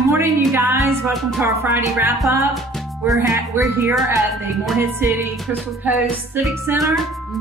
Good morning, you guys. Welcome to our Friday wrap-up. We're here at the Morehead City Crystal Coast Civic Center.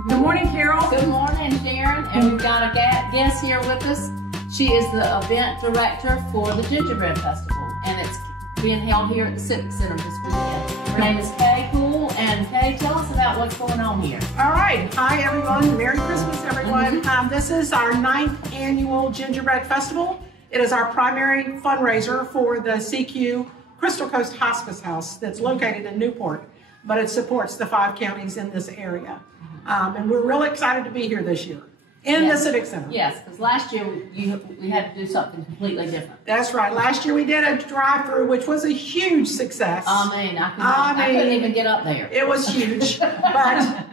Good morning, Carol. Good morning, Sharon. And we've got a guest here with us. She is the event director for the Gingerbread Festival, and it's being held here at the Civic Center this weekend. Her name is Kay Poole, and Kay, tell us about what's going on here. All right. Hi, everyone. Merry Christmas, everyone. This is our 9th annual Gingerbread Festival. It is our primary fundraiser for the CQ Crystal Coast Hospice House that's located in Newport, but it supports the 5 counties in this area. And we're really excited to be here this year in the Civic Center. Yes, because last year we had to do something completely different. That's right. Last year we did a drive-through, which was a huge success. I couldn't even get up there. It was huge. But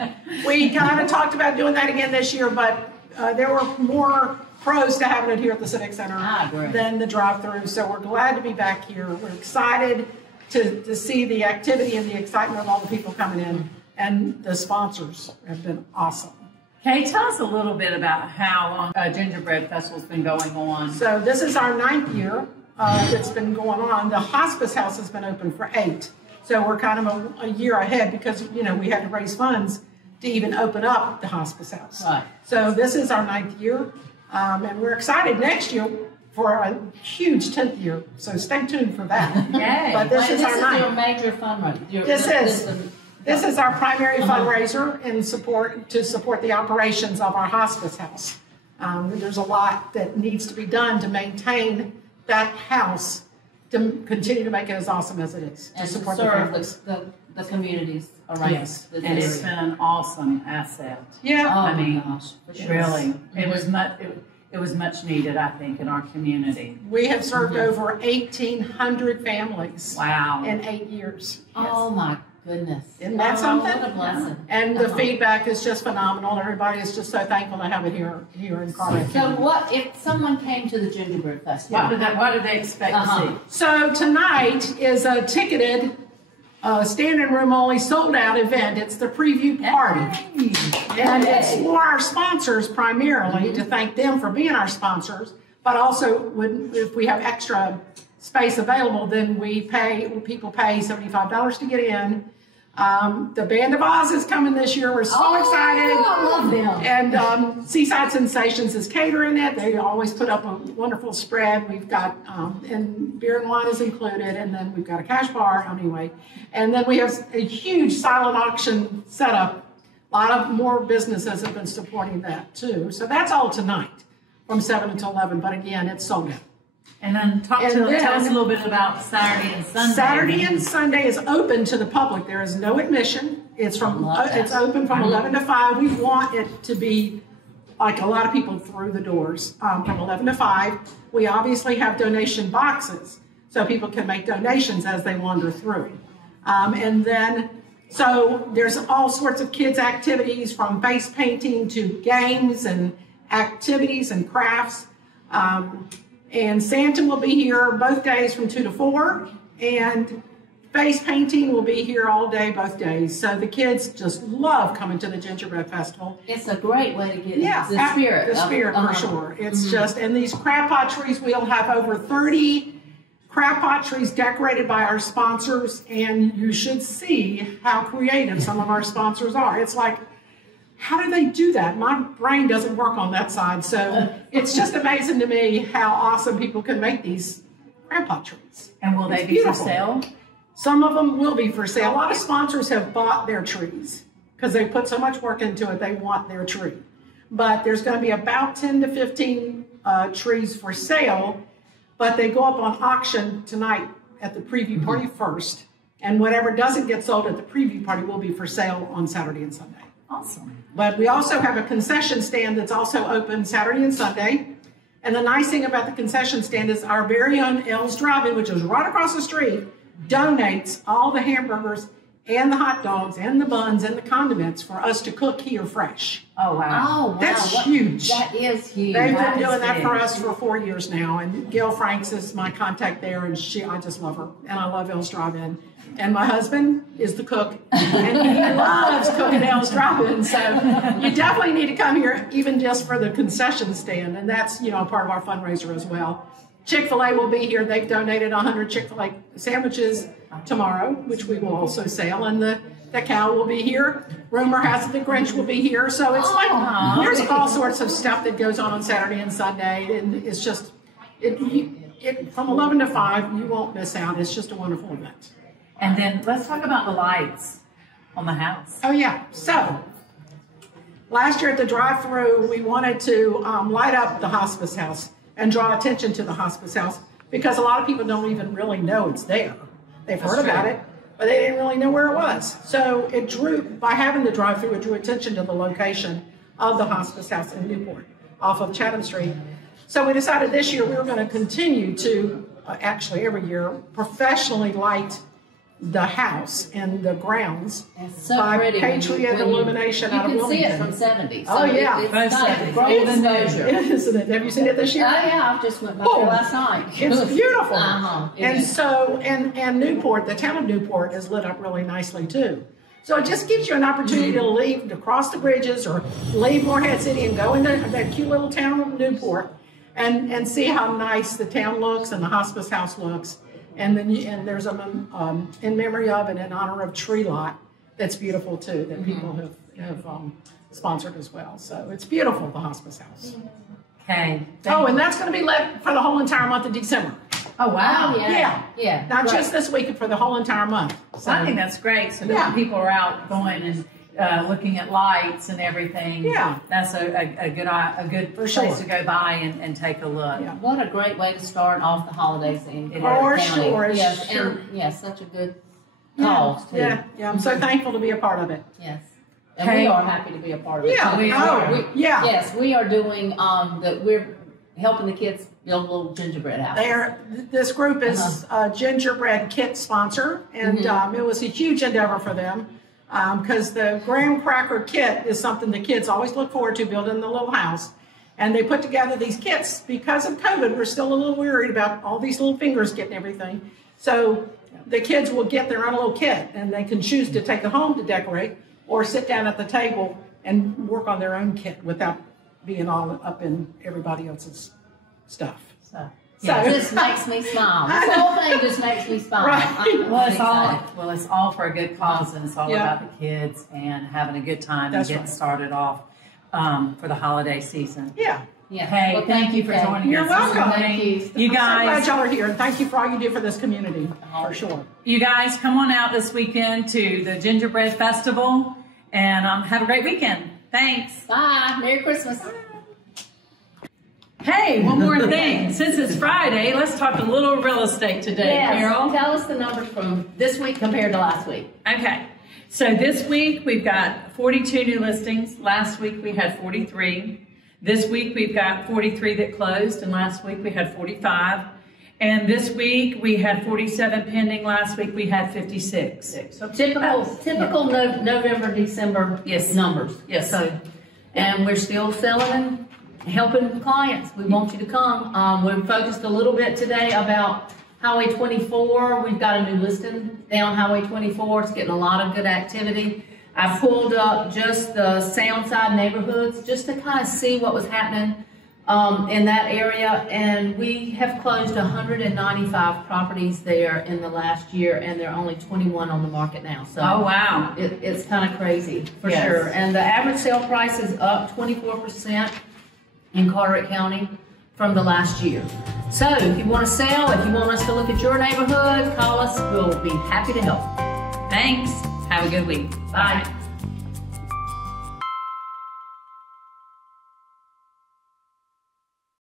we kind of talked about doing that again this year, but there were more pros to having it here at the Civic Center than the drive-through. So we're glad to be back here. We're excited to see the activity and the excitement of all the people coming in, and the sponsors have been awesome. Kay, tell us a little bit about how long Gingerbread Festival's been going on. So this is our 9th year that's been going on. The Hospice House has been open for 8. So we're kind of a year ahead because, you know, we had to raise funds to even open up the Hospice House. Right. So this is our 9th year. And we're excited next year for a huge 10th year, so stay tuned for that. Yay. But this is our 9th. Your major fundraiser. This is our primary fundraiser to support the operations of our hospice house. There's a lot that needs to be done to maintain that house, to continue to make it as awesome as it is, and to support the communities around. Yes, and it's been an awesome asset. Yeah, oh, I mean, gosh, really, it was much needed, I think, in our community. We have served over 1,800 families. Wow! In 8 years. Oh my goodness! Isn't that something? What a blessing! And the feedback is just phenomenal. Everybody is just so thankful to have it here in Carter. So, what if someone came to the Gingerbread Festival? What did they expect to see? So tonight is a ticketed, standing room only, sold out event. It's the preview party. And it's for our sponsors primarily, to thank them for being our sponsors, but also if we have extra space available, then people pay $75 to get in. The Band of Oz is coming this year. We're so excited. I love them. And Seaside Sensations is catering it. They always put up a wonderful spread. We've got, and beer and wine is included, and then we've got a cash bar anyway. And then we have a huge silent auction setup. A lot of more businesses have been supporting that too. So that's all tonight from 7 until 11. But again, it's sold out. And then tell us a little bit about Saturday and Sunday. Saturday and Sunday is open to the public. There is no admission. It's open from 11 to 5. We want it to be like a lot of people through the doors from 11 to 5. We obviously have donation boxes so people can make donations as they wander through. And then, so there's all sorts of kids' activities, from face painting to games and activities and crafts. And Santa will be here both days from 2 to 4, and face painting will be here all day, both days. So the kids just love coming to the Gingerbread Festival. It's a great way to get the spirit. The spirit, for sure. It's just, and these crab pot trees, we'll have over 30 crab pot trees decorated by our sponsors, and you should see how creative some of our sponsors are. It's like, how do they do that? My brain doesn't work on that side. So it's just amazing to me how awesome people can make these crab pot trees. And will they be for sale? Some of them will be for sale. A lot of sponsors have bought their trees because they put so much work into it, they want their tree. But there's going to be about 10 to 15 trees for sale, but they go up on auction tonight at the preview party first. And whatever doesn't get sold at the preview party will be for sale on Saturday and Sunday. Awesome. But we also have a concession stand that's also open Saturday and Sunday. And the nice thing about the concession stand is our very own L's Drive-In, which is right across the street, donates all the hamburgers and the hot dogs and the buns and the condiments for us to cook here fresh. Oh, wow. Oh, wow. That's huge. That is huge. They've been doing that for us for 4 years now. And Gail Franks is my contact there, and I just love her. And I love L's Drive-In. And my husband is the cook, and he loves cooking at L's Drive-In. So you definitely need to come here, even just for the concession stand. And that's, you know, part of our fundraiser as well. Chick-fil-A will be here. They've donated 100 Chick-fil-A sandwiches tomorrow, which we will also sell. And the cow will be here. Rumor has it the Grinch will be here. So it's like, there's all sorts of stuff that goes on Saturday and Sunday. And it's just, from 11 to 5, you won't miss out. It's just a wonderful event. And then let's talk about the lights on the house. Oh, yeah. So last year at the drive-thru, we wanted to light up the hospice house and draw attention to the hospice house because a lot of people don't even really know it's there. They've heard about it, but they didn't really know where it was. So it drew, by having the drive-thru, it drew attention to the location of the hospice house in Newport off of Chatham Street. So we decided this year we were going to continue to, actually every year, professionally light the house and the grounds by Patriot Illumination out of Wilmington. You can see it from 70. So oh, yeah. It's got a great exposure. Isn't it? Have you seen it this year? Oh, yeah. I just went by there last night. It's beautiful. It is. So, and Newport, the town of Newport is lit up really nicely, too. So it just gives you an opportunity to leave, to cross the bridges or leave Morehead City and go into that cute little town of Newport and see how nice the town looks and the hospice house looks. And then there's a in memory of and in honor of tree lot that's beautiful too that people have sponsored as well. So it's beautiful, the hospice house. Okay. Oh, and that's going to be lit for the whole entire month of December. Oh wow. Oh, yeah. Not just this week, but for the whole entire month. So I think that's great. So when people are out going and looking at lights and everything, that's a good place to go by and take a look. Yeah. What a great way to start off the holidays in For County. sure. Yes, Sure. and such a good cause too. Yeah, I'm so thankful to be a part of it. Yes. And we are happy to be a part of it. Yeah, too. we are. Yes, we are doing we're helping the kids build a little gingerbread house. This group is a gingerbread kit sponsor, and it was a huge endeavor for them because the graham cracker kit is something the kids always look forward to building the little house. And they put together these kits because of COVID. We're still a little worried about all these little fingers getting everything. So the kids will get their own little kit, and they can choose to take it home to decorate or sit down at the table and work on their own kit without being all up in everybody else's stuff. So it just makes me smile. This whole thing just makes me smile. Right. Well, it's all for a good cause, and it's all about the kids and having a good time and getting started off for the holiday season. Yeah. Hey, well, thank you for joining us. You're welcome. Thank you. You guys. I'm so glad y'all are here, and thank you for all you do for this community, for sure. You guys, come on out this weekend to the Gingerbread Festival, and have a great weekend. Thanks. Bye. Merry Christmas. Hey, one more thing. Since it's Friday, let's talk a little real estate today, Carol. Tell us the numbers from this week compared to last week. Okay. So this week we've got 42 new listings. Last week we had 43. This week we've got 43 that closed, and last week we had 45. And this week we had 47 pending. Last week we had 56. So typical November, December numbers. Yes. So, and we're still selling and helping clients. We want you to come. We're focused a little bit today about Highway 24. We've got a new listing down Highway 24. It's getting a lot of good activity. I pulled up just the Soundside neighborhoods just to kind of see what was happening in that area. And we have closed 195 properties there in the last year, and there are only 21 on the market now. So oh, wow. It's kind of crazy for sure. And the average sale price is up 24% in Carteret County from the last year. So if you want to sell, if you want us to look at your neighborhood, call us. We'll be happy to help. Thanks. Have a good week. Bye.